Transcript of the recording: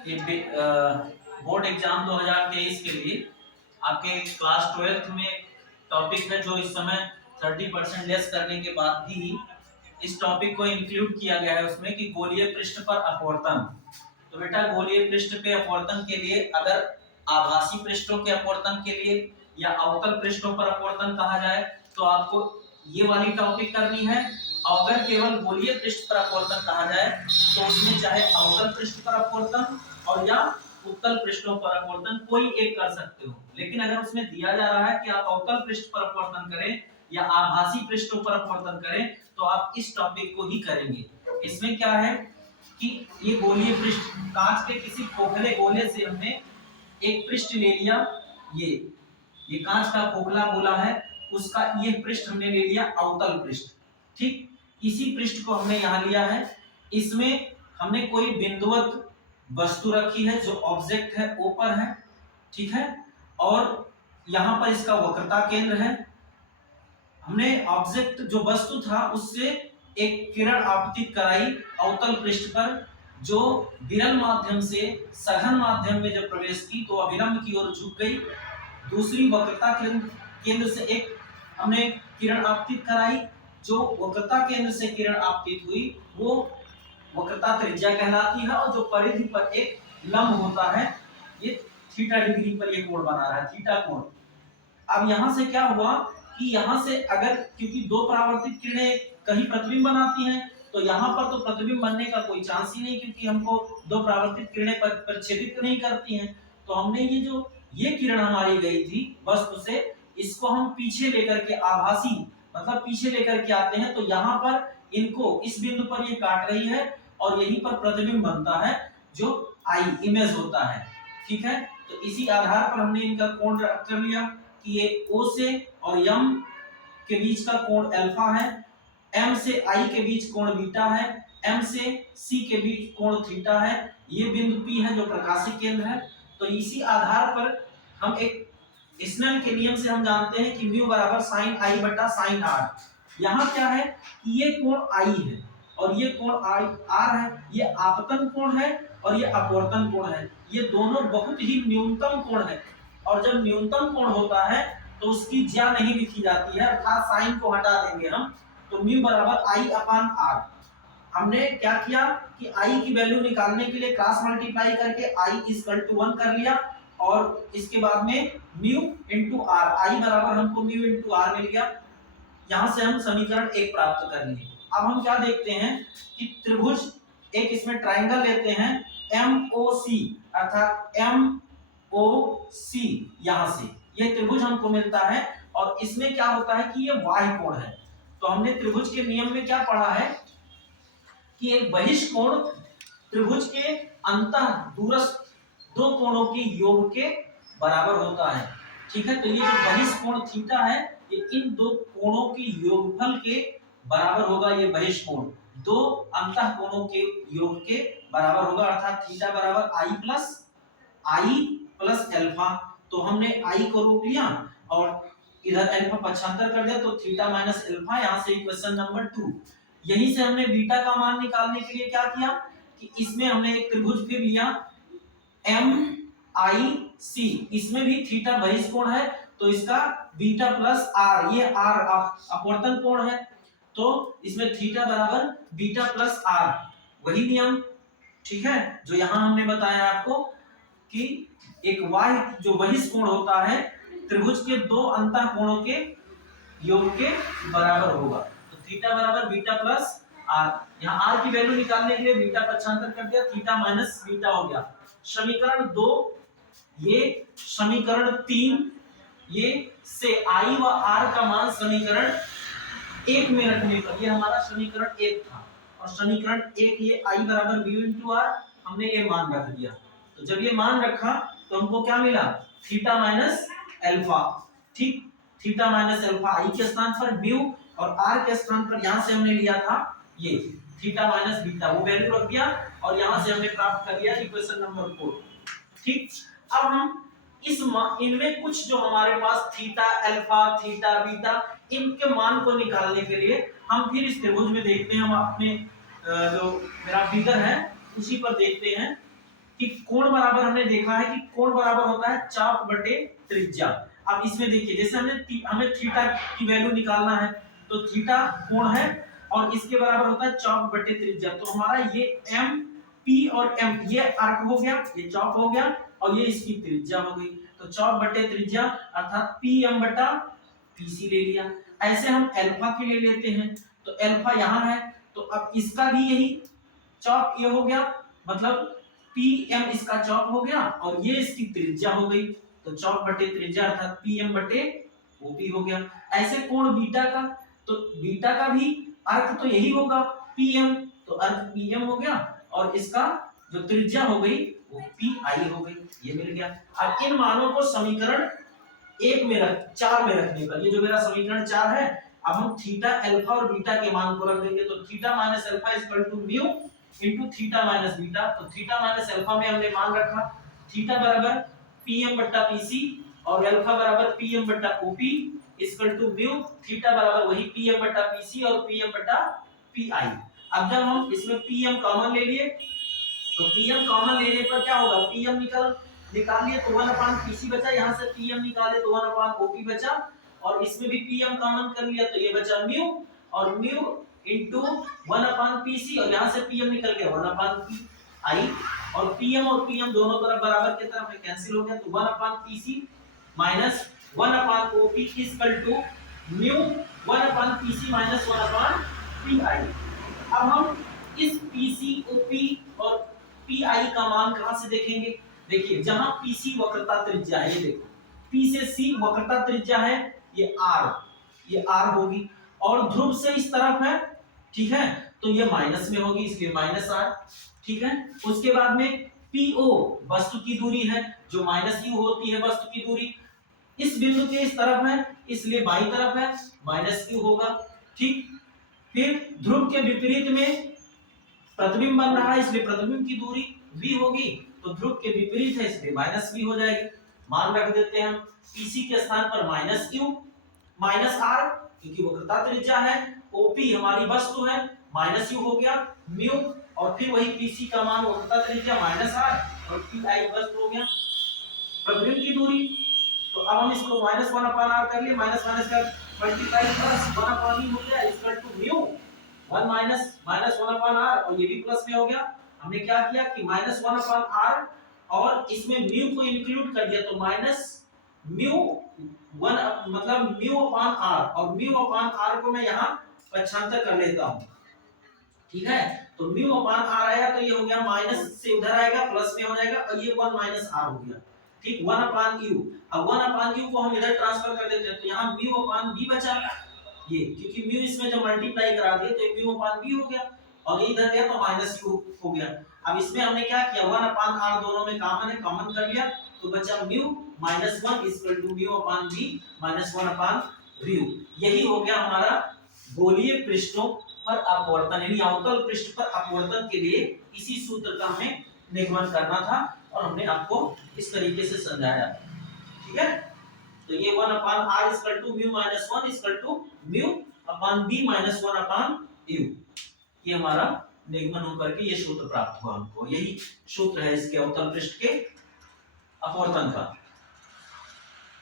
Board exam 2023 के लिए आपके क्लास 12th में टॉपिक है जो इस समय 30% लेस करने के बाद भी इस टॉपिक को इंक्लूड किया गया है उसमें कि गोलीय पृष्ठ पर अपवर्तन। तो बेटा गोलीय पृष्ठ पे अपवर्तन के लिए अगर आभासी पृष्ठों के अपवर्तन के लिए या अवतल पृष्ठों पर अपवर्तन कहा जाए तो आपको ये वाली टॉपिक करनी है। अगर केवल गोलीय पृष्ठ पर अपवर्तन कहा जाए तो उसमें चाहे अवतल पृष्ठ पर अपवर्तन और या उत्तल पृष्ठों पर अपवर्तन कोई एक कर सकते हो, लेकिन अगर उसमें दिया जा रहा है कि आप अवतल पृष्ठ पर अपवर्तन करें या आभासी पृष्ठों पर अपवर्तन करें तो आप इस टॉपिक को ही करेंगे। इसमें क्या है कि ये गोलीय पृष्ठ कांच के किसी खोखले गोले से हमने एक पृष्ठ ले लिया, ये कांच का खोखला गोला है, उसका ये पृष्ठ हमने ले लिया अवतल पृष्ठ। ठीक, इसी पृष्ठ को हमने यहाँ लिया है, इसमें हमने कोई बिंदुवत वस्तु रखी है जो ऑब्जेक्ट है ओ पर है, ठीक है, और यहाँ पर इसका वक्रता केंद्र है। हमने ऑब्जेक्ट जो वस्तु था उससे एक किरण आपतित कराई अवतल पृष्ठ पर, जो विरल माध्यम से सघन माध्यम में जब प्रवेश की तो अभिलंब की ओर झुक गई। दूसरी वक्रता केंद्र से एक हमने किरण आपतित कराई, जो वक्रता केंद्र से किरण आपतित हुई वो वक्रता त्रिज्या कहलाती है, और जो परिधि पर एक लंब होता है ये थीटा डिग्री पर ये कोण बना रहा है, थीटा कोण। अब यहां से क्या हुआ कि यहां से अगर क्योंकि दो परावर्तित किरणें कहीं प्रतिबिंब बनाती हैं तो यहाँ पर तो प्रतिबिंब बनने का कोई चांस ही नहीं, क्योंकि हमको दो परावर्तित किरणें प्रक्षेपित नहीं करती हैं। तो हमने ये किरण हमारी गई थी वस्तु से, इसको हम पीछे लेकर के आभासी मतलब पीछे लेकर के आते हैं तो यहाँ पर इनको इस बिंदु पर ये काट रही है और यहीं पर प्रतिबिंब बनता है जो आई इमेज होता है। ठीक है, तो इसी आधार पर हमने इनका कोण कर लिया कि ये O से और M के बीच का कोण अल्फा है, M से I के बीच कोण बीटा है, M से C के बीच कोण थीटा है, ये बिंदु P है जो प्रकाशिक केंद्र है। तो इसी आधार पर हम एक स्नेल के नियम से हम जानते हैं कि म्यू बराबर साइन I बटा साइन R। यहाँ क्या है कि ये कोण I है और ये कोण R है, ये आपतन कोण है और ये अपवर्तन कोण है, ये दोनों बहुत ही न्यूनतम कोण है। और जब न्यूनतम कोण होता है तो उसकी ज्या नहीं लिखी जाती है, अर्थात साइन को हटा देंगे हम, तो म्यू बराबर I अपान R। हमने क्या किया कि I की वैल्यू निकालने के लिए क्रॉस मल्टीप्लाई करके I इक्वल टू 1 कर लिया और इसके बाद में म्यू इनटू R, I बराबर हमको म्यू इनटू R मिल गया। यहां से हम समीकरण 1 प्राप्त कर लिए। अब हम क्या देखते हैं कि त्रिभुज एक इसमें ट्रायंगल लेते हैं MOC, अर्थात MOC यहां से ये त्रिभुज हमको मिलता है और इसमें क्या होता है कि ये y कोण है। तो हमने त्रिभुज के नियम में क्या पढ़ा है कि एक बहिष्ठ कोण त्रिभुज के अंतः दूरस्थ दो कोणों के योग के बराबर होता है। ठीक है, तो ये जो बहिष्ठ कोण थीटा है ये इन दो कोणों के योगफल के बराबर होगा। ये बहिष्ठ कोण दो अंतः कोणों के योग के बराबर होगा, अर्थात थीटा बराबर I प्लस अल्फा। तो हमने I को रोक लिया और इधर अल्फा पक्षांतर कर दिया तो थीटा माइनस अल्फा। यहाँ से क्वेश्चन नंबर 2, यहीं से हमने बीटा का मान निकालने के लिए क्या किया कि इसमें हमने एक त्रिभुज फिर लिया MIC, इसमें भी थीटा बहिष्ठ कोण है तो इसका बीटा प्लस R, ये R अपवर्तन कोण है तो इसमें थीटा बराबर बीटा प्लस R, वही नियम। ठीक है, जो यहां हमने बताया आपको कि एक y जो बहिष्ठ कोण होता है त्रिभुज के दो अंतः कोणों के योग के बराबर होगा। तो थीटा बराबर बीटा प्लस R, यहाँ R की वैल्यू निकालने के लिए बीटा पक्षांतर कर दिया, थीटा माइनस बीटा हो गया। समीकरण 2, ये समीकरण 3, ये से I व R का मान समीकरण 1 में रखने पर ये हमारा समीकरण 1 था और समीकरण 1 ये I बराबर म्यू इनटू R, हमने ये मान रख दिया। तो जब ये मान रखा तो हमको क्या मिला थीटा माइनस अल्फा। ठीक, थीटा माइनस अल्फा I के स्थान पर म्यू और R के स्थान पर यहां से हमने लिया था ये थीटा माइनस बीटा, वो वैल्यू रख दिया और यहां से हमने प्राप्त कर लिया इक्वेशन नंबर 4। ठीक, अब हम इनमें कुछ जो हमारे पास थीटा अल्फा थीटा बीटा इनके मान को निकालने के लिए हम फिर इस त्रिभुज में देखते हैं, हम अपने जो मेरा फिगर है उसी पर देखते हैं कि कोण बराबर, हमने देखा है कि कोण बराबर होता है चाप बटे त्रिज्या। अब इसमें देखिए, जैसे हमें थीटा की वैल्यू निकालना है, तो थीटा कोण है और इसके बराबर होता है चाप बटे त्रिज्या। तो हमारा ये एम पी और एम, ये आर्क हो गया, ये चाप हो गया और ये इसकी त्रिज्या हो गई। तो चाप बटे त्रिज्या अर्थात पी एम बटा पीसी ले लिया। ऐसे हम अल्फा के लिए लेते हैं, तो अल्फा यहाँ है, तो अब इसका भी यही चाप ये हो गया, मतलब पीएम इसका चाप हो गया और ये इसकी त्रिज्या हो गई। तो चाप बटे त्रिज्या अर्थात पीएम बटे ओपी हो गया। ऐसे कोण बीटा का, तो बीटा का भी अर्क तो यही होगा पीएम, तो अर्क पीएम हो गया और इसका जो त्रिज्या हो गई वो पी आई हो गई। ये मिल गया। अब इन मानों को समीकरण 1 में 4 में रखने पर, ये जो मेरा समीकरण 4 है, अब हम थीटा अल्फा और बीटा के मान को रख देंगे। तो theta minus alpha is equal to mu into theta minus beta. तो थीटा माइनस अल्फा में हमने मान रखा थीटा बराबर पीएम बट्टा पीसी और अल्फा बराबर पीएम बट्टा OP equal to mu theta बराबर वही पीएम बट्टा पीसी और पीएम बट्टा पीआई। अब जब हम इसमें पीएम कॉमन ले लिए, तो पीएम कॉमन लेने पर क्या होगा, पीएम निकाल लिए तो 1/पीसी बचा, यहां से पीएम निकाले तो 1/ओपी बचा और इसमें भी पीएम कॉमन कर लिया तो ये बचा म्यू और म्यू इनटू 1/पीसी और यहां से पीएम निकल गया 1/पीआई और पीएम दोनों तरफ बराबर की तरफ कैंसिल हो गया। तो 1/पीसी माइनस 1/ओपी इक्वल टू म्यू 1/पीसी माइनस 1/पीआई। अब हम इस पीसी ओपी और पीआई का मान कहां से देखेंगे, देखिए जहां पीसी वक्रता त्रिज्या है, ये देखो पी से सी वक्रता त्रिज्या है, ये आर होगी और ध्रुव से इस तरफ है, ठीक है, तो ये माइनस में होगी इसलिए माइनस आर, ठीक है। उसके बाद में पीओ वस्तु की दूरी है, जो माइनस यू होती है वस्तु की दूरी, इस बिंदु के इस तरफ है इसलिए बाईं तरफ है माइनस क्यू होगा, ठीक। फिर ध्रुव के विपरीत में प्रतिबिंब बन रहा है इसलिए प्रतिबिंब की दूरी v होगी, तो ध्रुव के विपरीत है इसलिए माइनस v हो जाएगी। मान रख देते हैं हम पीसी के स्थान पर माइनस क्यू माइनस आर क्योंकि वक्रता त्रिज्या है, ओपी हमारी वस्तु है माइनस यू हो गया म्यू और फिर वही पीसी का मान वक्रता त्रिज्या माइनस आर और पीआई वस्तु हो गया प्रतिबिंब की दूरी। तो अब हम इसको माइनस 1/r कर लिए, माइनस माइनस का मल्टीप्लाई प्लस 1/e हो गया equal to mu 1 minus 1/r और ये भी प्लस में हो गया। हमने क्या किया कि माइनस 1/r और इसमें म्यू को इंक्लूड कर दिया तो माइनस म्यू 1 मतलब म्यू अपॉन आर और म्यू अपॉन आर को मैं यहाँ पक्षांतर कर लेता हूँ, ठीक है। तो म्यू अपॉन आर आया तो ये हो गया माइनस से उधर आएगा प्लस में हो जाएगा और ये 1 माइनस आर हो गया, ठीक। 1/u, अब 1/u को हम इधर ट्रांसफर कर देते हैं तो यहाँ म्यू अपॉन v बचा, ये क्योंकि म्यू इसमें जब मल्टीप्लाई करा दिए तो म्यू अपॉन v हो गया और ये इधर गया तो माइनस u हो गया। अब इसमें हमने क्या किया 1/r दोनों में कॉमन है, कॉमन कर लिया तो बचा mu minus 1 equal to mu upon v minus 1/v। यही हो गया हमारा गोलीय पृष्ठों पर अपवर्तन यानी अवतल पृष्ठ पर अपवर्तन के लिए इसी सूत्र का हमें निगमन करना था और हमने आपको इस तरीके से समझाया, ठीक है। तो ये 1/r equal to mu minus 1 equal to mu upon v minus 1/u, ये हमारा निगमन होकर के ये सूत्र प्राप्त हुआ हमको। यही सूत्र है इसके अवतल पृष्ठ के अपवर्तन का।